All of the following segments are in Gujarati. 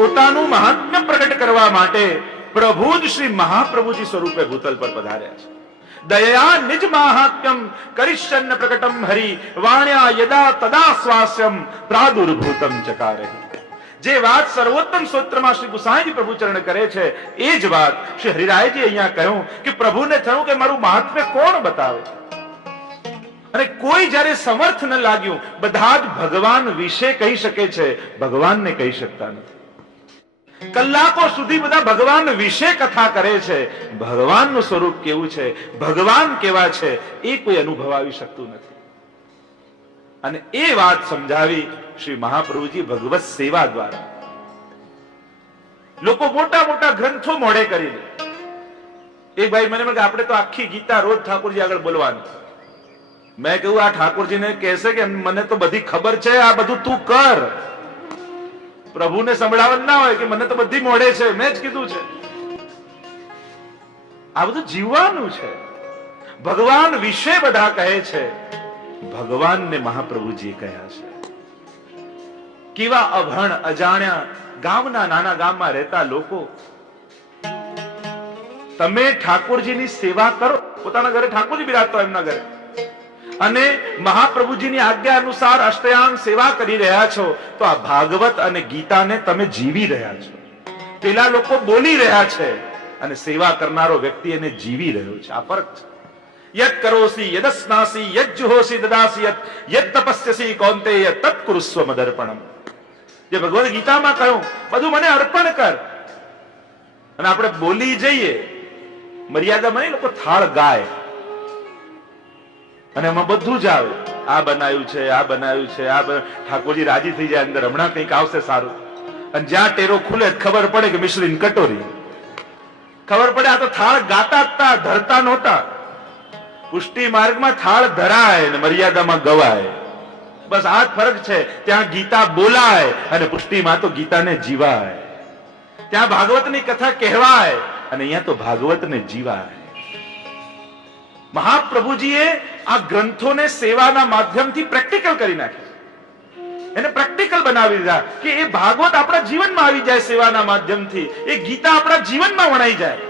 પોતાનું મહાત્મ્ય પ્રગટ કરવા માટે પ્રભુ જ શ્રી મહાપ્રભુજી સ્વરૂપે ભૂતલ પર પધાર્યા છે. દયા નિજ મહાત્મ્યમ કરિષ્યન્ન પ્રકટમ હરિ વાણ્યા યદા તદા સ્વાસ્યમ પ્રાદુર્ભૂતમ ચકારહિ. જે વાત સર્વોત્તમ સ્તોત્રમાં શ્રી ગુસાઈજી પ્રભુચરણ કરે છે એ જ વાત શ્રી હરિરાયજી અહીંયા કહ્યું કે પ્રભુને થયું કે મારું મહાત્મ્ય કોણ બતાવે. અને કોઈ જયારે સમર્થ ન લાગ્યું, બધા જ ભગવાન વિશે કહી શકે છે, ભગવાનને કહી શકતા નથી. કલાકો સુધી બધા ભગવાન વિશે કથા કરે છે, ભગવાનનું સ્વરૂપ કેવું છે, ભગવાન કેવા છે એ કોઈ અનુભવાવી શકતું નથી. અને એ વાત સમજાવી શ્રી મહાપ્રભુજી ભગવત સેવા દ્વારા. લોકો મોટા મોટા ગ્રંથો મોડે કરી દે. એક ભાઈ મને કે આપણે તો આખી ગીતા રોજ ઠાકોરજી આગળ બોલવાનું. મેં કહ્યું આ ઠાકોરજીને કહેશે કે મને તો બધી ખબર છે, આ બધું તું કર. પ્રભુને સંભળાવવાનું ના હોય કે મને તો બધી મોડે છે, મેં જ કીધું છે. આ બધું જીવવાનું છે. ભગવાન વિશે બધા કહે છે, ભગવાનને મહાપ્રભુજીએ કહ્યા છે. કેવા અભણ અજાણ્યા ગામના નાના ગામમાં રહેતા લોકો, તમે ઠાકોરજીની સેવા કરો. પોતાના ઘરે ઠાકોરજી બિરાજતા એમના ઘરે, અને મહાપ્રભુજીની આજ્ઞા અનુસાર અષ્ટયાંગ સેવા કરી રહ્યા છો, તો આ ભાગવત અને ગીતાને તમે જીવી રહ્યા છો. પેલા લોકો બોલી રહ્યા છે અને સેવા કરનારો વ્યક્તિ એને જીવી રહ્યો છે. આ ફરક છે. યદ કરોસી યદસ્નાસી યદ જુહોસી દદાસી યદ તપસ્યસી કૌંતેય તત્ કુરુસ્વ મદર્પણમ. જે ભગવદ ગીતામાં કહ્યું બધું મને અર્પણ કર. અને આપણે બોલી જઈએ, મર્યાદામાં નહીં, લોકો થાળ ગાય અને એમાં બધું જ આવે. આ બનાવ્યું છે, આ બનાવ્યું છે, આ ઠાકોરજી રાજી થઈ જાય અંદર, હમણાં કંઈક આવશે સારું. અને જ્યાં ટેરો ખુલે ખબર પડે કે મિશ્રીન કટોરી, ખબર પડે આ તો થાળ ગાતા હતા, ધરતા નહોતા. પુષ્ટિ માર્ગમાં થાળ ધરાય અને મર્યાદામાં ગવાય, બસ આ જ ફરક છે. ત્યાં ગીતા બોલાય અને પુષ્ટિમાં તો ગીતાને જીવાય. ત્યાં ભાગવતની કથા કહેવાય અને અહીંયા તો ભાગવતને જીવાય. મહાપ્રભુજીએ આ ગ્રંથોને સેવાના માધ્યમથી પ્રેક્ટિકલ કરી નાખ્યા, એને પ્રેક્ટિકલ બનાવી દીધા કે એ ભાગવત આપણા જીવનમાં આવી જાય સેવાના માધ્યમથી, એ ગીતા આપણા જીવનમાં વણાઈ જાય.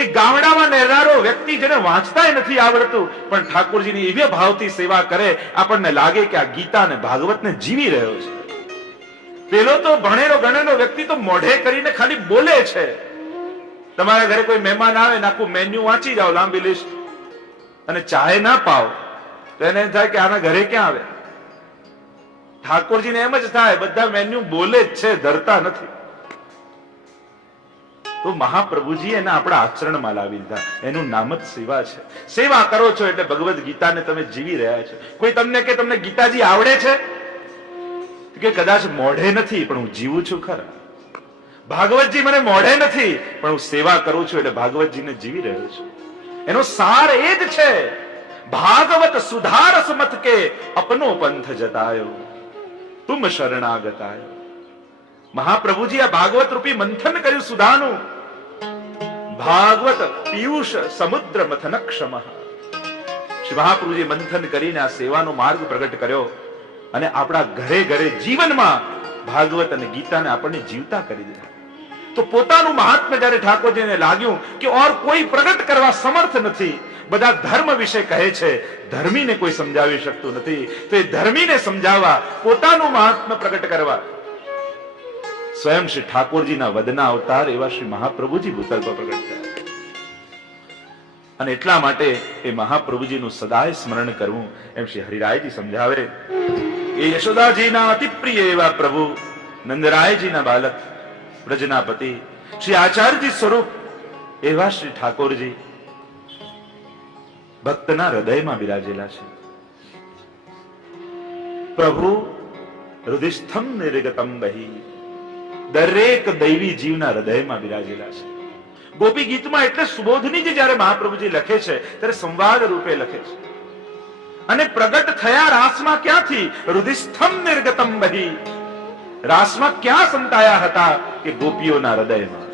એ ગામડામાં રહેનારો વ્યક્તિ જેને વાંચતાય નથી આવડતું પણ ઠાકોરજીની એવી ભાવથી સેવા કરે, આપણને લાગે કે આ ગીતા અને ભાગવતને જીવી રહ્યો છે. પેલો તો ભણેલો ગણેલો વ્યક્તિ તો મોઢે કરીને ખાલી બોલે છે. તમારા ઘરે કોઈ મહેમાન આવે ને આખું મેન્યુ વાંચી જાઓ, લાંબી લિસ્ટ, અને ચાહે ના પાવ તો એને એમ થાય કે આના ઘરે ક્યાં આવે. ઠાકોરજીને એમ જ થાય, બધા મેન્યુ બોલે જ છે, ધરતા નથી. તો મહાપ્રભુજી એને આપણા આચરણમાં લાવી દીધા. એનું નામ જ સેવા છે. સેવા કરો છો એટલે ભગવદ ગીતાને તમે જીવી રહ્યા છો. કોઈ તમને કે તમને ગીતાજી આવડે છે કે કદાચ મોઢે નથી પણ હું જીવું છું ખરા. ભાગવતજી મને મોઢે નથી પણ હું સેવા કરું છું એટલે ભાગવતજીને જીવી રહ્યો છું. એનો સાર એ જ છે, ભાગવત સુધારસ મત કે અપનો પંથ જતાયો તુમ શરણાગતાયો. મહાપ્રભુજી આ ભાગવત રૂપી મંથન કર્યું સુધાનું. ભાગવત પિયુષ સમુદ્ર મથન ક્ષમ. શ્રી મહાપ્રભુજી મંથન કરીને આ સેવાનો માર્ગ પ્રગટ કર્યો અને આપણા ઘરે ઘરે જીવનમાં ભાગવત અને ગીતાને આપણને જીવતા કરી દીધા. તો પોતાનું મહાત્મ્ય જયારે ઠાકોરજીને લાગ્યું કે ઓર કોઈ પ્રગટ કરવા સમર્થ નથી, બધા ધર્મ વિશે કહે છે, ધર્મીને કોઈ સમજાવી શકતું નથી, તો એ ધર્મીને સમજાવવા, પોતાનું મહાત્મ્ય પ્રગટ કરવા સ્વયં શ્રી ઠાકોરજીના વદના અવતાર એવા શ્રી મહાપ્રભુજી ભૂતલ પર પ્રગટ થયા. અને એટલા માટે એ મહાપ્રભુજીનું સદાય સ્મરણ કરવું એમ શ્રી હરિરાયજી સમજાવે. એ યશોદાજીના અતિ પ્રિય એવા પ્રભુ, નંદરાયજીના બાલક, બ્રજના પતિ, શ્રી આચાર્યજી સ્વરૂપ એવા શ્રી ઠાકોરજી ભક્તના હૃદયમાં બિરાજેલા છે. પ્રભુ હૃદયસ્થમ નિર્ગતમ બહી, દરેક દૈવી જીવના હૃદયમાં બિરાજેલા છે. ગોપી ગીતમાં એટલે સુબોધની જયારે મહાપ્રભુજી લખે છે ત્યારે સંવાદ રૂપે લખે છે. અને પ્રગટ થયા રાસમાં ક્યાંથી? હૃદયસ્થમ નિર્ગતમ બહી. રાસમાં ક્યાં સંતાયા હતા? કે ગોપીઓના હૃદયમાં.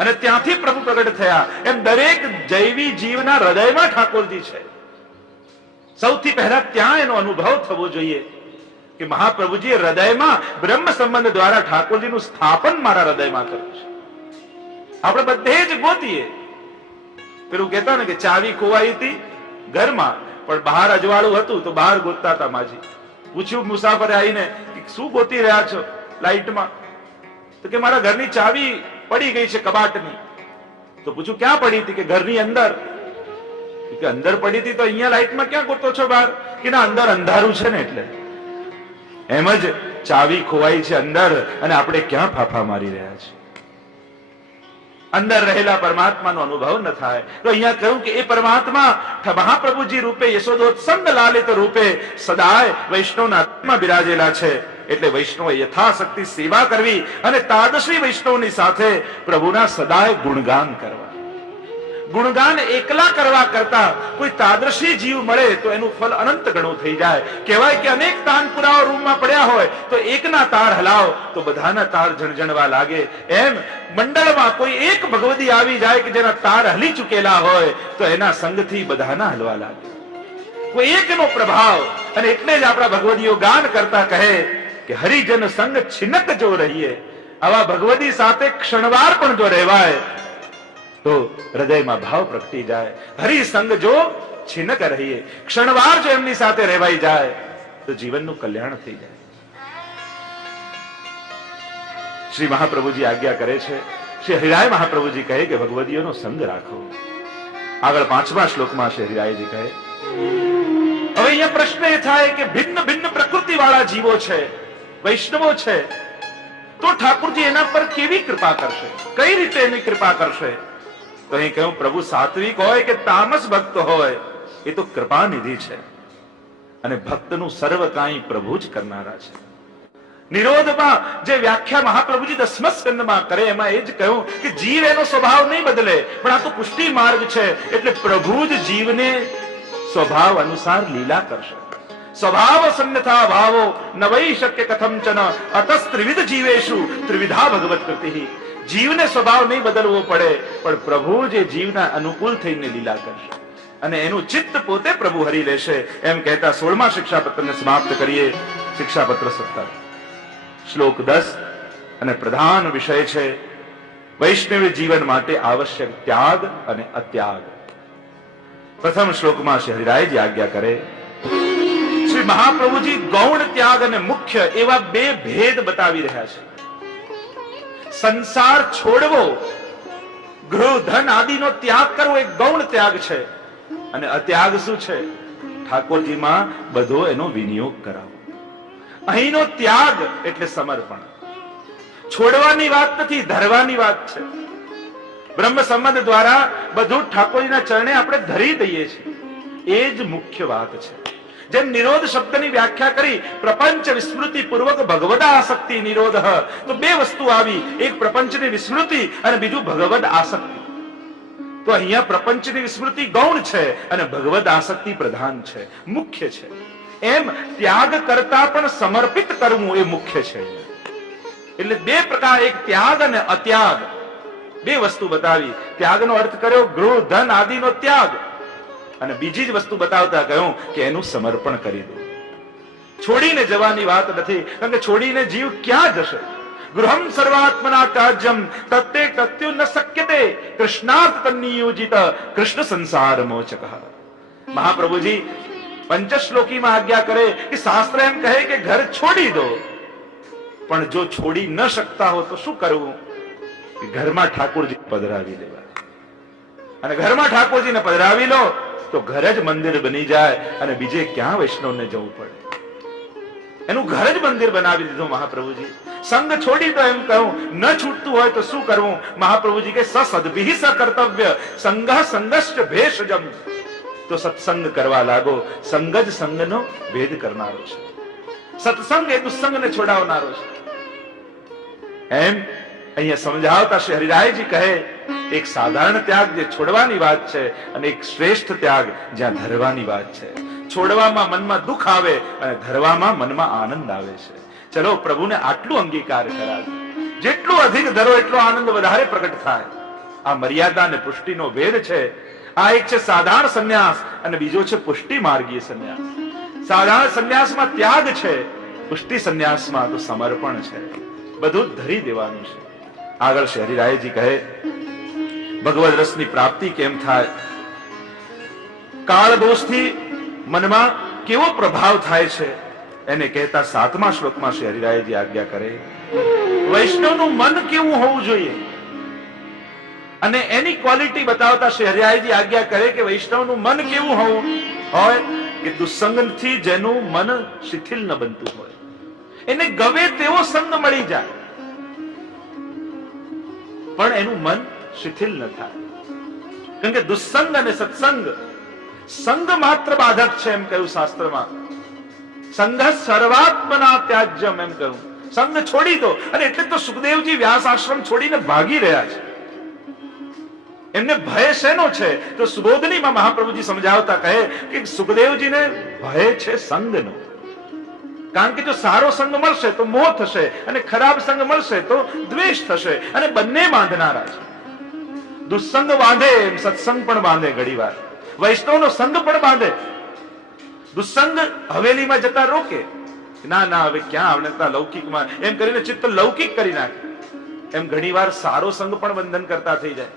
અને ત્યાંથી પ્રભુ પ્રગટ થયા. એમ દરેક જૈવી જીવના હૃદયમાં ઠાકોરજી છે. સૌથી પહેલા ત્યાં એનો અનુભવ થવો જોઈએ. કે મહાપ્રભુજીએ હૃદયમાં બ્રહ્મ સંબંધ દ્વારા ઠાકોરજીનું સ્થાપન મારા હૃદયમાં કર્યું છે. આપણે બધે જ ગોતીએ, પેલું કહેતા ને કે ચાવી ખોવાઈ હતી ઘરમાં, પણ બહાર અજવાળું હતું તો બહાર ગોતતા હતા માજી. પૂછ્યું મુસાફરે આવીને કે શું ગોતી રહ્યા છો લાઈટમાં? તો કે મારા ઘરની ચાવી પડી ગઈ છે કબાટની. તો પૂછ્યું ક્યાં પડી હતી? કે ઘરની અંદર. કે અંદર પડી હતી તો અહીંયા લાઈટમાં ક્યાં ગોતો છો બહાર? કે ના, અંદર અંધારું છે ને એટલે. એમ જ ચાવી ખોવાઈ છે અંદર, અને આપણે ક્યાં ફાફા મારી રહ્યા છીએ? અંદર રહેલા પરમાત્માનો અનુભવ ન થાય. તો અહીંયા કહ્યું કે એ પરમાત્મા મહાપ્રભુજી રૂપે યશોદોત્સંગ લાલિત રૂપે સદાય વૈષ્ણવના આત્મા બિરાજેલા છે. એટલે વૈષ્ણવ યથાશક્તિ સેવા કરવી અને તાદશ્રી વૈષ્ણવની સાથે પ્રભુના સદાય ગુણગાન કરવા. ગુણગાન એકલા કરવા કરતા કોઈ તાદર્શી જીવ મળે તો એનું ફલ અનંત ગણું થઈ જાય. કહેવાય કે અનેક તાનપુરાઓ રૂમમાં પડ્યા હોય તો એકના તાર હલાવ તો બધાના તાર જણજણવા લાગે. એમ મંડળમાં કોઈ એક ભગવદી આવી જાય કે જેના તાર હલી ચૂકેલા હોય તો એના સંગથી બધાના હલવા લાગે. કોઈ એકનો પ્રભાવ. અને એટલે જ આપણા ભગવદીઓ ગાન કરતા કહે કે હરિજન સંગ છિનક જો રહીએ. આવા ભગવદી સાથે ક્ષણવાર પણ જો રહેવાય તો હૃદયમાં ભાવ પ્રગટી જાય. હરિસંગ જો છિનક રહીએ, ક્ષણવાર જો એમની સાથે રહેવાઈ જાય તો જીવનનું કલ્યાણ થઈ જાય. શ્રી મહાપ્રભુજી આજ્ઞા કરે છે. શ્રી હરિરાય મહાપ્રભુજી કહે કે ભગવદીઓનો સંગ રાખો. આગળ 5મા શ્લોકમાં શ્રી હરિરાયજી કહે. હવે અહીંયા પ્રશ્ન એ થાય કે ભિન્ન ભિન્ન પ્રકૃતિ વાળા જીવો છે, વૈષ્ણવો છે, તો ઠાકોરજી એના પર કેવી કૃપા કરશે? કઈ રીતે એની કૃપા કરશે? તો અહીં કહ્યું પ્રભુ સાત્વિક હોય કે તામસ ભક્ત હોય એ તો કૃપા નિધિ છે, અને ભક્તનું સર્વ કાંઈ પ્રભુ જ કરનારા છે. નિરોધમાં જે વ્યાખ્યા મહાપ્રભુજી 10મા સ્કંદમાં કરે એમાં એ જ કહ્યું કે જીવ એનો સ્વભાવ નહીં બદલે, પણ આ તો પુષ્ટિ માર્ગ છે. એટલે પ્રભુ જ જીવને સ્વભાવ અનુસાર લીલા કરશે. સ્વભાવ સન્યથા ભાવો ન વૈ શક્ય કથંચન અતસ્ત્રિવિધ જીવેશુ ત્રિવિધા ભગવત કૃતિ. જીવને સ્વભાવ નહીં બદલવો પડે, પણ પ્રભુ જે જીવના અનુકૂળ થઈને લીલા કરશે અને એનું ચિત્ત પોતે પ્રભુ હરી લેશે. એમ કહેતા 16મા શિક્ષાપત્રને સમાપ્ત કરીએ. શિક્ષાપત્ર 17 શ્લોક 10 અને પ્રધાન વિષય છે વૈષ્ણવ જીવન માટે આવશ્યક ત્યાગ અને અત્યાગ. પ્રથમ શ્લોકમાં શ્રી હરિરાયજી આજ્ઞા કરે. શ્રી મહાપ્રભુજી ગૌણ ત્યાગ અને મુખ્ય એવા બે ભેદ બતાવી રહ્યા છે. સંસાર છોડવો, ગૃહ ધન આદિનો ત્યાગ કરવો એ ગૌણ ત્યાગ છે, અને અત્યાગ શું છે? ઠાકોરજીમાં બધો એનો વિનિયોગ કરાવો. અહીંનો ત્યાગ એટલે સમર્પણ. છોડવાની વાત નથી, ધરવાની વાત છે. બ્રહ્મ સંબંધ દ્વારા બધું ઠાકોરજીના ચરણે આપણે ધરી દઈએ છીએ, એ જ મુખ્ય વાત છે. જેમ નિરોધ શબ્દની વ્યાખ્યા કરી, પ્રપંચ વિસ્મૃતિ પૂર્વક ભગવદ આસક્તિ નિરોધ. તો બે વસ્તુ આવી, એક પ્રપંચની વિસ્મૃતિ અને બીજું ભગવદ આસક્તિ. તો અહીંયા પ્રપંચની વિસ્મૃતિ ગૌણ છે અને ભગવદ આસક્તિ પ્રધાન છે, મુખ્ય છે. એમ ત્યાગ કરતા પણ સમર્પિત કરવું એ મુખ્ય છે. એટલે બે પ્રકાર, એક ત્યાગ અને અત્યાગ, બે વસ્તુ બતાવી. ત્યાગનો અર્થ કર્યો ગૃહ ધન આદિનો ત્યાગ, અને બીજી જ વસ્તુ બતાવતા કહ્યું કે એનું સમર્પણ કરી દો. છોડીને જવાની વાત નથી, કારણ કે છોડીને જીવ ક્યાં જશે? ગૃહમ સર્વાત્મના ત્યાજ્યમ તત્તે તત્યુ ન શક્યતે કૃષ્ણાર્થ તન્નિયોજિત કૃષ્ણ સંસાર મોચક. મહાપ્રભુજી પંચશ્લોકીમાં આજ્ઞા કરે કે શાસ્ત્ર એમ કહે કે ઘર છોડી દો, પણ જો છોડી ન શકતા હો તો શું કરવું? ઘરમાં ઠાકોરજી પધરાવી લેવા. અને ઘરમાં ઠાકોરજીને પધરાવી લો તો ઘર જ મંદિર બની જાય, અને બીજે ક્યાં વૈષ્ણવને જવું પડે? એનું ઘર જ મંદિર બનાવી દીધું મહાપ્રભુજી. સંગ છોડી દો એમ કહું, ન છૂટતું હોય તો શું કરવું? મહાપ્રભુજી કે સદભિ સ કર્તવ્ય સંગ સંગશ્ચ ભેષજમ. તો સત્સંગ કરવા લાગો. સંગ જ સંગનો ભેદ કરનારો છે. સત્સંગ એ દુસ્સંગને છોડાવનારો છે. એમ અહીંયા સમજાવતા શ્રી હરિરાયજી કહે, એક સાધારણ ત્યાગ જે છોડવાની વાત છે, અને એક શ્રેષ્ઠ ત્યાગ જ્યાં ધરવાની વાત છે. છોડવામાં મનમાં દુઃખ આવે અને ધરવામાં મનમાં આનંદ આવે છે. ચલો પ્રભુને આટલું અંગીકાર કરાવે. જેટલું અધિક ધરો એટલો આનંદ વધારે પ્રગટ થાય. આ મર્યાદા અને પુષ્ટિનો ભેદ છે. આ એક છે સાધારણ સંન્યાસ અને બીજો છે પુષ્ટિ માર્ગીય સંન્યાસ. સાધારણ સંન્યાસમાં ત્યાગ છે, પુષ્ટિ સંન્યાસમાં તો સમર્પણ છે, બધું જ ધરી દેવાનું છે. આગળ શ્રી હરિરાયજી કહે ભગવદ રસની પ્રાપ્તિ કેમ થાય, કાળ દોષથી મનમાં કેવો પ્રભાવ થાય છે એને કહેતા 7મા શ્લોકમાં શ્રી હરિરાયજી આજ્ઞા કરે વૈષ્ણવનું મન કેવું હોવું જોઈએ, અને એની ક્વોલિટી બતાવતા શ્રી હરિરાયજી આજ્ઞા કરે કે વૈષ્ણવનું મન કેવું હોવું હોય કે દુસ્સંગથી જેનું મન શિથિલ ન બનતું હોય, એને ગમે તેવો સંગ મળી જાય પણ એનું મન શિથિલ ન થાય. કારણ કે દુસ્સંગ અને સત્સંગ, સંગ માત્ર બાધક છે એમ કહ્યું શાસ્ત્રમાં. સંઘ સર્વાત્મના ત્યાજ્યમ એમ કહ્યું, સંગ છોડી દો. અને એટલે તો સુખદેવજી વ્યાસ આશ્રમ છોડીને ભાગી રહ્યા છે. એમને ભય શેનો છે? તો સુબોધનીમાં મહાપ્રભુજી સમજાવતા કહે કે સુખદેવજીને ભય છે સંગનો. કારણ કે જો સારો સંગ મળશે તો મોહ થશે, અને ખરાબ સંગ મળશે તો દ્વેષ થશે, અને બંને બાંધનારા છે. દુસ્સંગ બાંધે એમ સત્સંગ પણ બાંધે, ઘણીવાર વૈષ્ણવનો સંગ પણ બાંધે. દુસ્સંગ હવેલીમાં જતા રોકે, ના ના હવે ક્યાં આવડતા લૌકિકમાં, એમ કરીને ચિત્ત લૌકિક કરી નાખે. એમ ઘણીવાર સારો સંગ પણ બંધન કરતા થઈ જાય.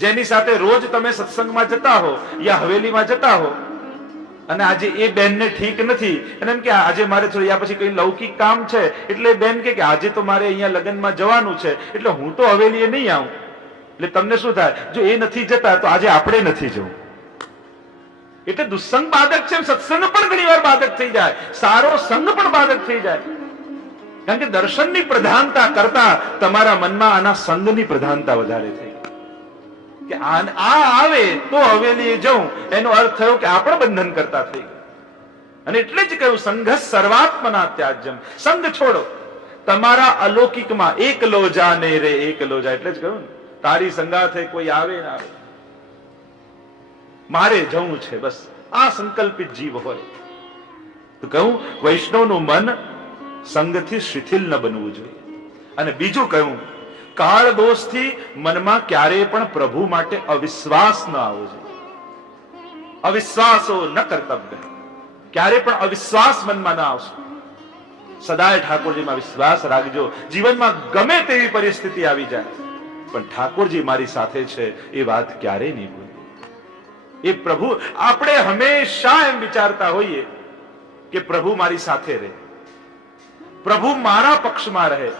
જેની સાથે રોજ તમે સત્સંગમાં જતા હો યા હવેલીમાં જતા હો, અને આજે એ બેનને ઠીક નથી, અને એમ કે આજે મારે યા પછી કઈ લૌકિક કામ છે, એટલે બેન કે આજે તો મારે અહીંયા લગ્નમાં જવાનું છે, એટલે હું તો હવેલીએ નહીં આવું. એટલે તમને શું થાય? જો એ નથી જતા તો આજે આપણે નથી જવું. એટલે દુસ્સંગ બાધક છે, સત્સંગ પણ ઘણી વાર બાધક થઈ જાય, સારો સંગ પણ બાધક થઈ જાય. કારણ કે દર્શનની પ્રધાનતા કરતા તમારા મનમાં આના સંગની પ્રધાનતા વધારે થઈ કે આ આવે તો હવેલીએ જવું, એનો અર્થ થયો કે આ પણ બંધન કરતા થઈ ગયું. અને એટલે જ કહ્યું સંઘ સર્વાત્મના ત્યાજ્યમ, સંગ છોડો. તમારા અલૌકિકમાં એકલો જા ને રે એકલો જા, એટલે જ કહ્યું ને તારી સંગાથે કોઈ આવે ના આવે, મારે જવું છે બસ, આ સંકલ્પિત જીવ હોય તો કહું વૈષ્ણવનું મન સંગથી શિથિલ ન બનવું જોઈએ. અને બીજું કહ્યું કાળ દોષથી મનમાં ક્યારેય પણ પ્રભુ માટે અવિશ્વાસ ન આવવો જોઈએ. અવિશ્વાસો ન કર્તવ્ય, ક્યારેય પણ અવિશ્વાસ મનમાં ન આવશે. સદાય ઠાકોરજીમાં વિશ્વાસ રાખજો. જીવનમાં ગમે તેવી પરિસ્થિતિ આવી જાય પણ ઠાકોરજી મારી સાથે છે એ વાત ક્યારેય નહીં ભૂલો. એ પ્રભુ, આપણે હંમેશા એમ વિચારતા હોઈએ કે પ્રભુ મારી સાથે રહે, પ્રભુ મારા પક્ષમાં રહે,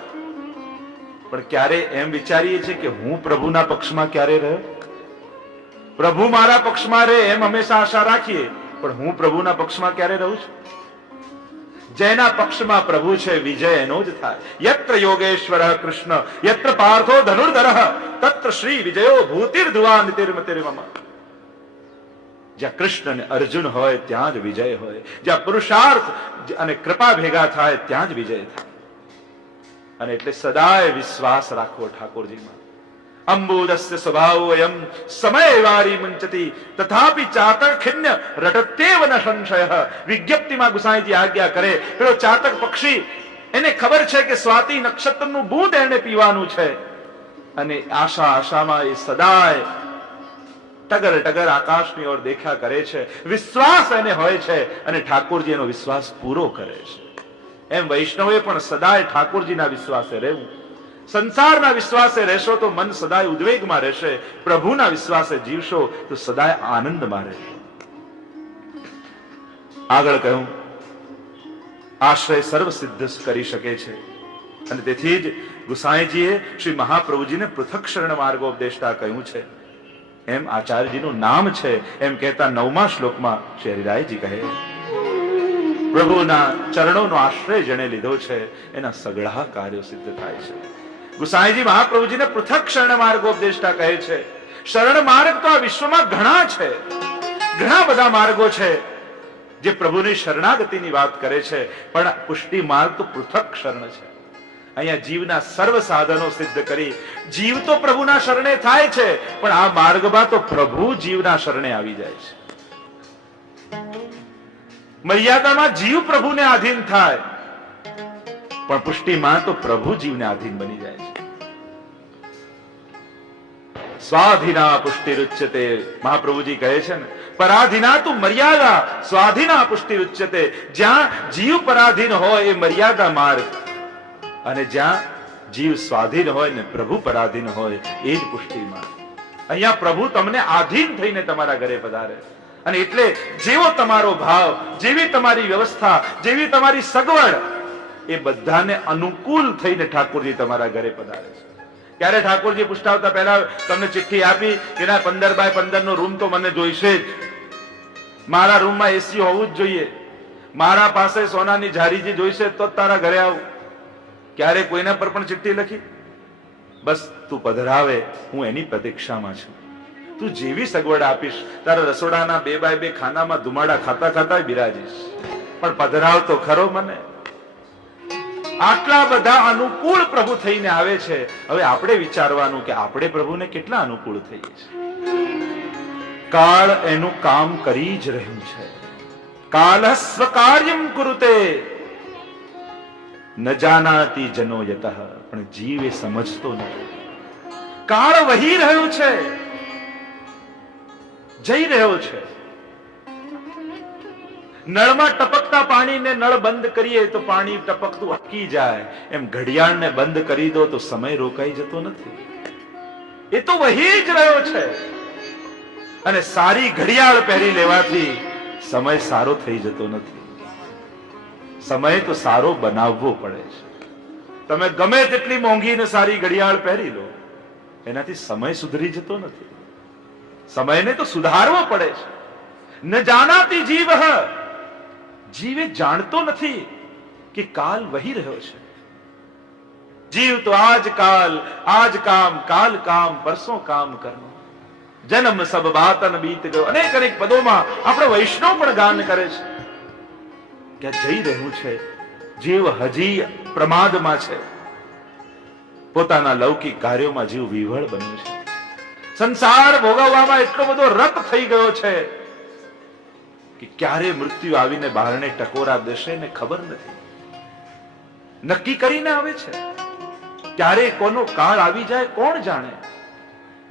પણ ક્યારે એમ વિચારીએ છીએ કે હું પ્રભુના પક્ષમાં ક્યારે રહ્યો? પ્રભુ મારા પક્ષમાં રહે એમ હંમેશા આશા રાખીએ, પણ હું પ્રભુના પક્ષમાં ક્યારે રહું છું? જેના પક્ષમાં પ્રભુ છે વિજય એનો જ થાય. યત્ર યોગેશ્વર કૃષ્ણ યત્ર પાર્થો ધનુર્ધર તત્ર શ્રી વિજયો ભૂતિર્ધુવા નિતિર્મતિર્મમ. જ્યાં કૃષ્ણ અને અર્જુન હોય ત્યાં જ વિજય હોય. જ્યાં પુરુષાર્થ અને કૃપા ભેગા થાય ત્યાં જ વિજય થાય. અને એટલે સદાય વિશ્વાસ રાખવો ઠાકોરજીમાં. અંબુદસ્ય સ્વભાવો અયમ સમય વારી મુંચતી તથાપિ ચાતક ખિન્ય રટત્યેવ ન સંશય. વિજ્ઞપ્તિમાં ગુસાઈજી આજ્ઞા કરે, પેલો ચાતક પક્ષી, એને ખબર છે કે સ્વાતિ નક્ષત્રનું બૂંદ એને પીવાનું છે, અને આશામાં એ સદાય ટગર ટગર આકાશની ઓર દેખ્યા કરે છે. વિશ્વાસ એને હોય છે અને ઠાકોરજી એનો વિશ્વાસ પૂરો કરે છે. એમ વૈષ્ણવે પણ સદાય ઠાકોરજીના વિશ્વાસે રહેવું. સંસારના વિશ્વાસે રહેશો તો મન સદાય ઉદ્વેગમાં રહેશે, પ્રભુના વિશ્વાસે જીવશો તો સદાય આનંદમાં રહેશો. આગળ કહ્યું આશ્રય સર્વ સિદ્ધ કરી શકે છે, અને તેથી જ ગુસાઈજીએ શ્રી મહાપ્રભુજીને પૃથક શરણ માર્ગોપદેશતા કહ્યું છે. એમ આચાર્યજીનું નામ છે એમ કહેતા 9મા શ્લોકમાં શ્રી હરિરાયજી કહે પ્રભુના ચરણોનો આશ્રય જેણે લીધો છે એના સગળા કાર્યો સિદ્ધ થાય છે. ગુસાઈજી મહાપ્રભુજીને પૃથક શરણ માર્ગોપદેશતા કહે છે. શરણ માર્ગ તો આ વિશ્વમાં ઘણા છે, ઘણા બધા માર્ગો છે જે પ્રભુની શરણાગતિની વાત કરે છે, પણ પુષ્ટિ માર્ગ તો પૃથક શરણ છે. અહીંયા જીવના સર્વ સાધનો સિદ્ધ કરી જીવ તો પ્રભુના શરણે થાય છે, પણ આ માર્ગમાં તો પ્રભુ જીવના શરણે આવી જાય છે. મર્યાદામાં જીવ પ્રભુને આધીન થાય, પણ પુષ્ટિમાં તો પ્રભુ જીવને આધીન બની જાય છે. સ્વાધીના પુષ્ટિ રૂચ્યતે. મહાપ્રભુજી કહે છે ને પરાધીના તું મર્યાદા સ્વાધીના પુષ્ટિ ઉચ્યતે. જ્યાં જીવ પરાધીન હોય એ મર્યાદા માર્ગ, અને જ્યાં જીવ સ્વાધીન હોય ને પ્રભુ પરાધીન હોય એ જ પુષ્ટિ માર્ગ. અહીંયા પ્રભુ તમને આધીન થઈને તમારા ઘરે પધારે, અને એટલે જેવો તમારો ભાવ, જેવી તમારી વ્યવસ્થા, જેવી તમારી સગવડ, એ બધાને અનુકૂળ થઈને ઠાકોરજી તમારા ઘરે પધારે છે. ક્યારે ઠાકોરજી પૂછતા હતા, પહેલા તમને ચિઠ્ઠી આપી કે ના 15x15 નો રૂમ તો મને જોઈશે જ, મારા રૂમમાં એસી હોવું જ જોઈએ, મારા પાસે સોનાની જારીજી જોઈશે તો જ તારા ઘરે આવું. ક્યારે કોઈના પર પણ ચિઠ્ઠી લખી? બસ તું પધરાવે, હું એની પ્રતીક્ષામાં છું. તું જેવી સગવડ આપીશ, તારા રસોડાના 2x2 ખાનામાં ધુમાડા ખાતા ખાતા બિરાજીશ, પણ પધરાવ તો ખરો મને. આટલા બધા અનુકૂળ પ્રભુ થઈને આવે છે. હવે આપણે વિચારવાનું કે આપણે પ્રભુને કેટલા અનુકૂળ થઈએ છીએ. કાળ એનું કામ કરી જ રહ્યું છે. કાલ સ્વકાર્યમ કુરુતે ન જાનાતિ જનો યતઃ. પણ જીવ એ સમજતો નથી. કાળ વહી રહ્યો છે, જઈ રહ્યો છે. નળમાં ટપકતા પાણીને નળ બંધ કરીએ તો પાણી ટપકતું અટકી જાય, એમ ઘડિયાળને બંધ કરી દો તો સમય રોકાઈ જતો નથી. એ તો વહી જ રહ્યો છે. અને સારી ઘડિયાળ પહેરી લેવાથી સમય સારો થઈ જતો નથી. સમય તો સારો બનાવવો પડે છે. તમે ગમે તેટલી મોંઘી ને સારી ઘડિયાળ પહેરી લો, એનાથી સમય સુધરી જતો નથી. સમયને તો સુધારવો પડે છે. ન જાનાતી જીવ, જીવે જાણતો નથી કે કાલ વહી રહ્યો છે. જીવ તો આજ કાલ, આજ કામ, કાલ કામ, પરસો કામ કરનો. જન્મ સબ બાતન બીત ગયો. અનેક અનેક પદોમાં આપણે વૈષ્ણવ પણ ગાન કરે છે. ક્યાં જઈ રહ્યું છે? જીવ હજી પ્રમાદમાં છે. પોતાના લૌકિક કાર્યોમાં જીવ વિહવળ બન્યો છે. સંસાર ભોગવવામાં એટલો બધો રત થઈ ગયો છે કે ક્યારે મૃત્યુ આવીને બહારને ટકોરા દેશે ને ખબર નથી. નક્કી કરીને આવે છે. ક્યારે કોનો કાળ આવી જાય કોણ જાણે.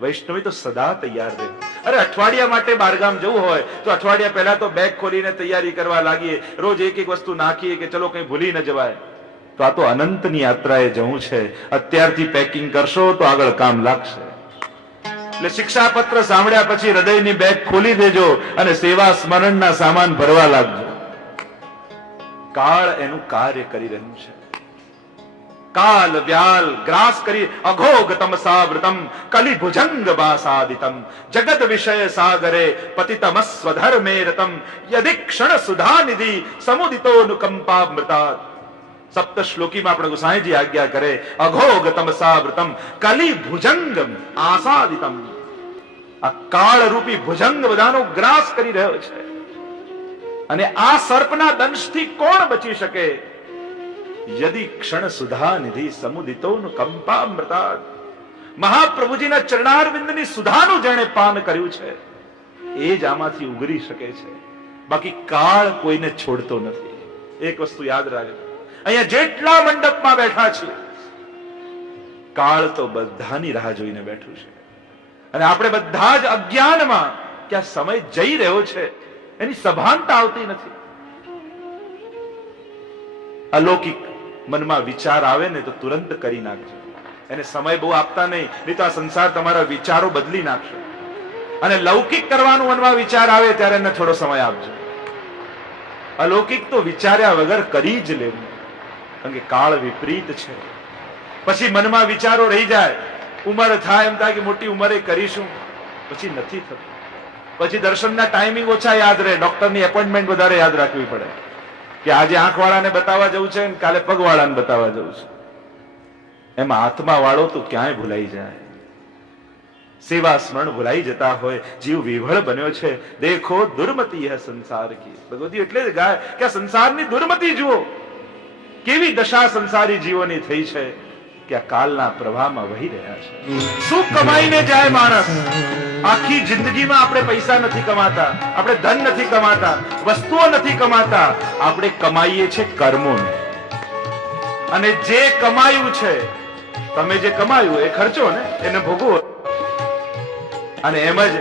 વૈષ્ણવી તો સદા તૈયાર રહે. અરે અઠવાડિયા માટે બહારગામ જવું હોય તો અઠવાડિયા પહેલા તો બેગ ખોલીને તૈયારી કરવા લાગીએ. રોજ એક એક વસ્તુ નાખીએ કે ચલો કઈ ભૂલી ન જવાય. તો આ તો અનંતની યાત્રાએ જવું છે. અત્યારથી પેકિંગ કરશો તો આગળ કામ લાગશે. એટલે શિક્ષાપત્ર સાંભળ્યા પછી હૃદયની બેગ ખોલી દેજો અને સેવા સ્મરણના સામાન ભરવા લાગજો. કાળ એનું કાર્ય કરી રહ્યું છે. કાલ વ્યાલ ગ્રાસ કરી અઘોગ તમસાવૃતમ કલિ ભુજંગ બાસાદિતમ જગત વિષય સાગરે પતિતમ સ્વધર્મે રતમ યદિ ક્ષણ સુધા નિધિ સમુદિતો નુકંપામૃતા. સપ્ત શ્લોકીમાં આપણે ગોસાઈજી આજ્ઞા કરે અઘોગ તમસાવૃતમ કલિ ભુજંગમ આસાદિતમ. આ કાળ રૂપી ભુજંગ બધાનો ગ્રાસ કરી રહ્યો છે. અને આ સર્પના દંશથી કોણ બચી શકે? યદિ ક્ષણ સુધા નિધિ સમુદિતો કંપામૃતા. મહાપ્રભુજીના ચરણારવિંદની સુધાનું જેણે પાન કર્યું છે એ જ આમાંથી ઉગરી શકે છે. બાકી કાળ કોઈને છોડતો નથી. એક વસ્તુ યાદ રાખજો, અહીંયા જેટલા મંડપમાં બેઠા છે કાળ તો બધાની રાહ જોઈને બેઠું છે. અને આપણે બધા જ અજ્ઞાનમાં કે આ સમય જઈ રહ્યો છે એની સભાનતા આવતી નથી. અલૌકિક મનમાં વિચાર આવે ને તો તુરંત કરી નાખજો. એને સમય બહુ આપતા નહીં તો આ સંસાર તમારા વિચારો બદલી નાખશે. અને લૌકિક કરવાનું મનમાં વિચાર આવે ત્યારે એને થોડો સમય આપજો. અલૌકિક તો વિચાર્યા વગર કરી જ લેવું, કારણ કે કાળ વિપરીત છે. પછી મનમાં વિચારો રહી જાય, ઉંમર થાય એમ થાય કે મોટી ઉંમરે કરીશું, પછી નથી થતું. પછી દર્શનના ટાઈમિંગ ઓછા યાદ રહે, ડોક્ટરની એપોઇન્ટમેન્ટ વધારે યાદ રાખવી પડે કે આજે આંખવાળાને બતાવવા જવું છે કાલે પગવાળાને બતાવવા જવું છે. એમાં આત્મા વાળો તો ક્યાંય ભૂલાઈ જાય. સેવા સ્મરણ ભૂલાઈ જતા હોય. જીવ વિહવળ બન્યો છે. દેખો દુર્મતી હે સંસાર કી. ભગવતી એટલે જ ગાય કે આ સંસારની દુર્મતી જુઓ, કેવી દશા સંસારી જીવોની થઈ છે કે આ કાલના પ્રવાહમાં વહી રહ્યા છે. શું કમાઈને જાય માણસ? આખી જિંદગીમાં આપણે પૈસા નથી કમાતા, આપણે ધન નથી કમાતા, વસ્તુઓ નથી કમાતા, આપણે કમાઈએ છે કર્મોને. અને જે કમાયું છે, તમે જે કમાયું એ ખર્ચો ને, એને ભોગવો. અને એમ જ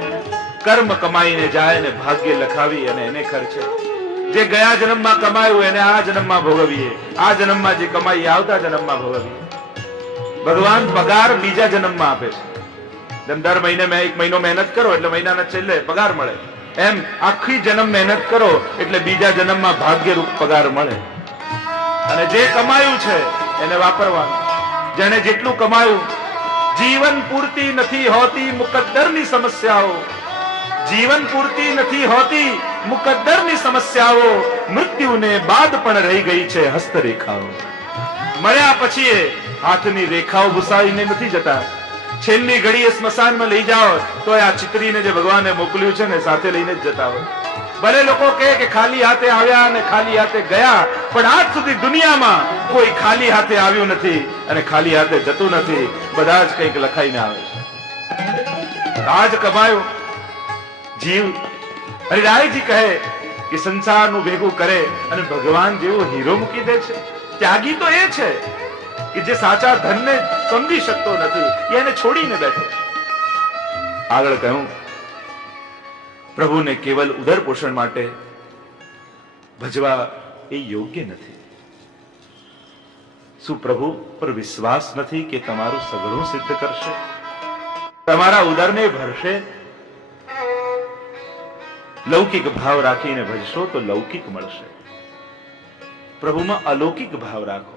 કર્મ કમાઈને જાય ને ભાગ્ય લખાવી અને એને ખર્ચે. જે ગયા જન્મમાં કમાયું એને આ જન્મમાં ભોગવીએ, આ જન્મમાં જે કમાઈ આવતા જન્મમાં ભોગવીએ. ભગવાન પગાર બીજા જન્મમાં આપે છે. જેમ દર મહિને એક મહિનો મહેનત કરો એટલે મહિનાના છેલ્લે પગાર મળે, એમ આખી જન્મ મહેનત કરો એટલે બીજા જન્મમાં ભાગ્યરૂપ પગાર મળે. અને જે કમાયું છે એને વાપરવાનું. જેને જેટલું કમાયું, જીવન પૂરતી નથી હોતી મુકદ્દરની સમસ્યાઓ, જીવન પૂરતી નથી હોતી મુકદ્દરની સમસ્યાઓ, મૃત્યુને બાદ પણ રહી ગઈ છે હસ્તરેખાઓ. મળ્યા પછી હાથની રેખાઓ ભૂસાવીને નથી જતા. છેલ્લી ઘડીએ સ્મશાનમાં લઈ જાઓ તો આ ચિત્રીને જે ભગવાને મોકલ્યું છે ને સાથે લઈને જ જતા હોય. ભલે લોકો કહે કે ખાલી હાથે આવ્યા અને ખાલી હાથે ગયા, પણ આજ સુધી દુનિયામાં કોઈ ખાલી હાથે આવ્યું નથી અને ખાલી હાથે જતું નથી. બધા જ કંઈક લખાઈને આવે છે. આજ કમાયો જીવ. હરિરાયજી કહે કે સંસારનું ભેગું કરે અને ભગવાન જેવો હીરો મૂકી દે છે. ત્યાગી તો એ છે કે જે સાચા ધનને સમજી શકતો નથી, એને છોડીને બેઠો. આગળ કહ્યું, પ્રભુને કેવલ ઉદર પોષણ માટે ભજવા એ યોગ્ય નથી. શું પ્રભુ પર વિશ્વાસ નથી કે તમારું સગળું સિદ્ધ કરશે? તમારા ઉદરને ભરશે? લૌકિક ભાવ રાખીને ભજશો તો લૌકિક મળશે. પ્રભુમાં અલૌકિક ભાવ રાખો.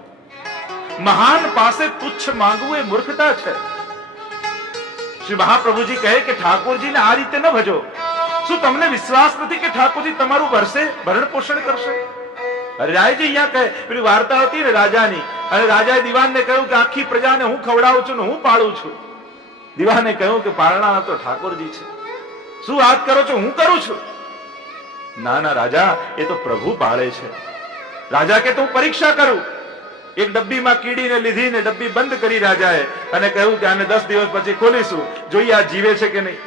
મહાન પાસે તુચ્છ માંગવું એ મૂર્ખતા છે. શ્રી મહાપ્રભુજી કહે કે ઠાકોરજીને આ રીતે ન ભજો. શું તમને વિશ્વાસ નથી કે ઠાકોરજી તમારું ભરશે, ભરણ પોષણ કરશે? હરિરાયજી અહીંયા કહે, પેલી વાર્તા હતી ને રાજાની, અને રાજાએ દિવાનને કહ્યું કે આખી પ્રજાને હું ખવડાવું છું ને હું પાળું છું. દિવાને કહ્યું કે પાળના તો ઠાકોરજી છે, શું વાત કરો છો? હું કરું છું. ના ના રાજા, એ તો પ્રભુ પાળે છે. રાજા કે તું પરીક્ષા કરું. એક ડબ્બીમાં કીડીને લીધી ને ડબ્બી બંધ કરી રાજાએ અને કહ્યું કે આને 10 દિવસ પછી ખોલીશું, જોઈએ આ જીવે છે કે નહીં,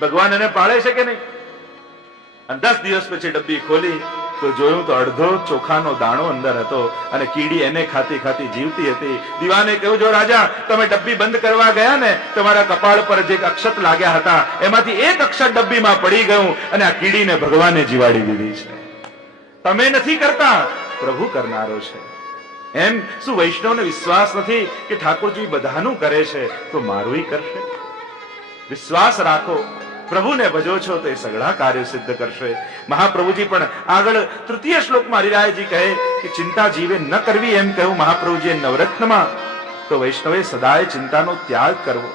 ભગવાન એને પાળે છે કે નહીં. અને 10 દિવસ પછી ડબ્બી ખોલી તો જોયું તો અડધો ચોખાનો દાણો અંદર હતો અને કીડી એને ખાતી ખાતી જીવતી હતી. દિવાને કહ્યું, જો રાજા તમે ડબ્બી બંધ કરવા ગયા ને, તમારા કપાળ પર જે અક્ષત લાગ્યા હતા એમાંથી એક અક્ષત ડબ્બીમાં પડી ગયું અને આ કીડીને ભગવાને જીવાડી દીધી છે. તમે નથી કરતા, પ્રભુ કરનારો છે. એમ શું વૈષ્ણવને વિશ્વાસ નથી કે ઠાકોરજી બધાનું કરે છે તો મારું કરશે? વિશ્વાસ રાખો. પ્રભુને ભજો છો તો એ સગળા કાર્ય સિદ્ધ કરશે. મહાપ્રભુજી પણ આગળ તૃતીય શ્લોકમાં હરિરાયજી કહે કે ચિંતા જીવે ન કરવી એમ કહ્યું મહાપ્રભુજીએ નવરત્નમાં. તો વૈષ્ણવે સદાય ચિંતાનો ત્યાગ કરવો.